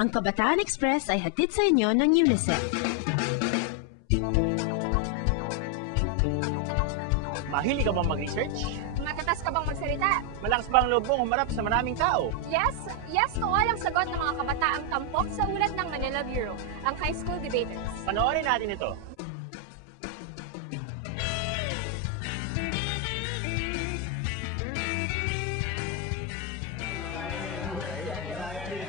Ang Kabataan Express ay hatid sa inyo ng UNICEF. Mahilig ka bang mag-research? Matatas ka bang magsalita? Malakas bang loob mong humarap sa maraming tao? Yes to all ang sagot ng mga kabataang tampok sa ulat ng Manila Bureau, ang high school debaters. Panoorin natin ito.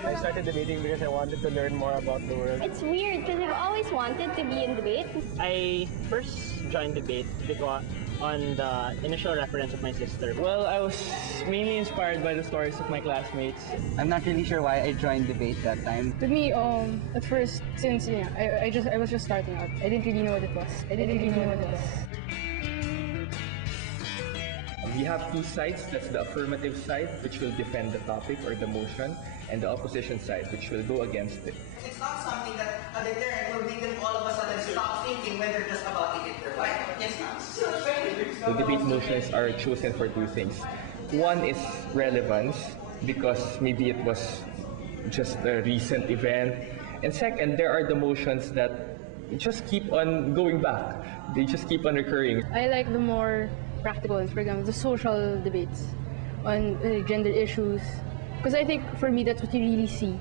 I started debating because I wanted to learn more about the world. It's weird because I've always wanted to be in debate. I first joined debate because on the initial reference of my sister. Well, I was mainly inspired by the stories of my classmates. I'm not really sure why I joined debate that time. With me, at first, since I was just starting out, I didn't really know what it was. We have two sides. That's the affirmative side, which will defend the topic or the motion, and the opposition side, which will go against it. It's not something that a deterrent will make them all of a sudden stop thinking when they're just about to get their fight. It's not. The debate motions are chosen for two things. One is relevance, because maybe it was just a recent event. And second, there are the motions that just keep on going back. They just keep on recurring. I like the more practical ones, for example, the social debates on gender issues. Because I think, for me, that's what you really see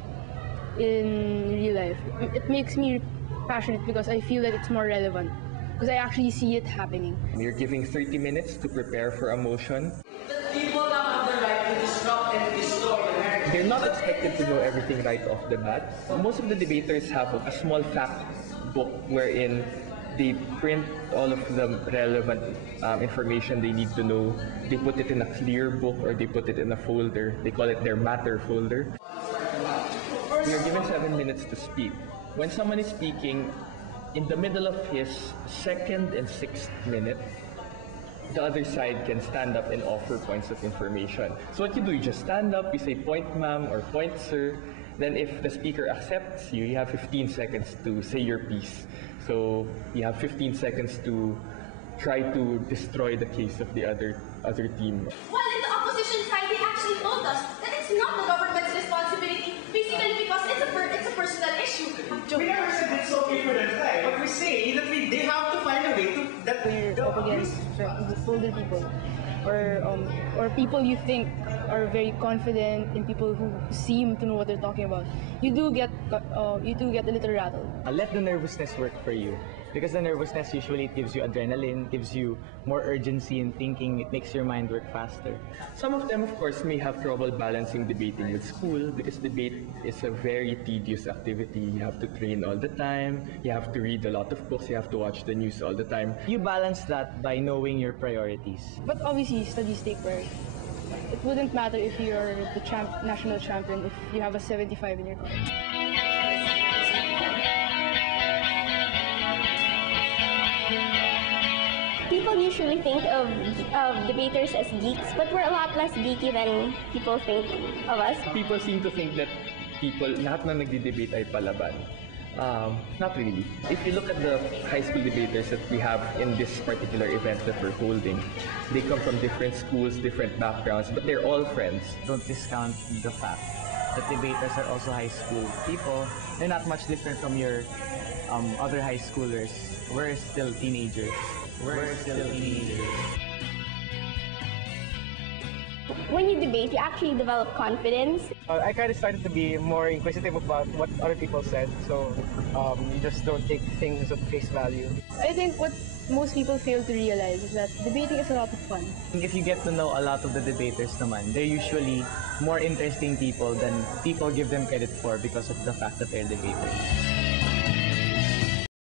in real life. It makes me passionate because I feel that it's more relevant. Because I actually see it happening. You're giving 30 minutes to prepare for a motion. The people now have the right to disrupt and destroy America. They're not expected to know everything right off the bat. Most of the debaters have a small fact book wherein they print all of the relevant information they need to know. They put it in a clear book or they put it in a folder. They call it their matter folder. You're given 7 minutes to speak. When someone is speaking, in the middle of his second and sixth minute, the other side can stand up and offer points of information. So what you do, you just stand up, you say point ma'am or point sir. Then if the speaker accepts you, you have 15 seconds to say your piece. So you have 15 seconds to try to destroy the case of the other team. While in the opposition side, they actually told us that it's not the government's responsibility, basically because it's a personal issue. We never said it's okay for them to lie. What we say is that they have to find a way to that We're up against older people, or people you think are very confident, and people who seem to know what they're talking about. You do get a little rattled. Let the nervousness work for you. Because the nervousness usually gives you adrenaline, gives you more urgency in thinking, it makes your mind work faster. Some of them, of course, may have trouble balancing debating with school because debate is a very tedious activity. You have to train all the time, you have to read a lot of books, you have to watch the news all the time. You balance that by knowing your priorities. But obviously, studies take priority. It wouldn't matter if you're the national champion if you have a 75 in your car. People usually think of debaters as geeks, but we're a lot less geeky than people think of us. People seem to think that lahat na nagdi-debate ay palaban. Not really. If you look at the high school debaters that we have in this particular event that we're holding, they come from different schools, different backgrounds, but they're all friends. Don't discount the fact that debaters are also high school people. They're not much different from your other high schoolers. We're still teenagers. When you debate, you actually develop confidence. I kind of started to be more inquisitive about what other people said, so you just don't take things at face value. I think what most people fail to realize is that debating is a lot of fun. If you get to know a lot of the debaters naman, they're usually more interesting people than people give them credit for because of the fact that they're debaters.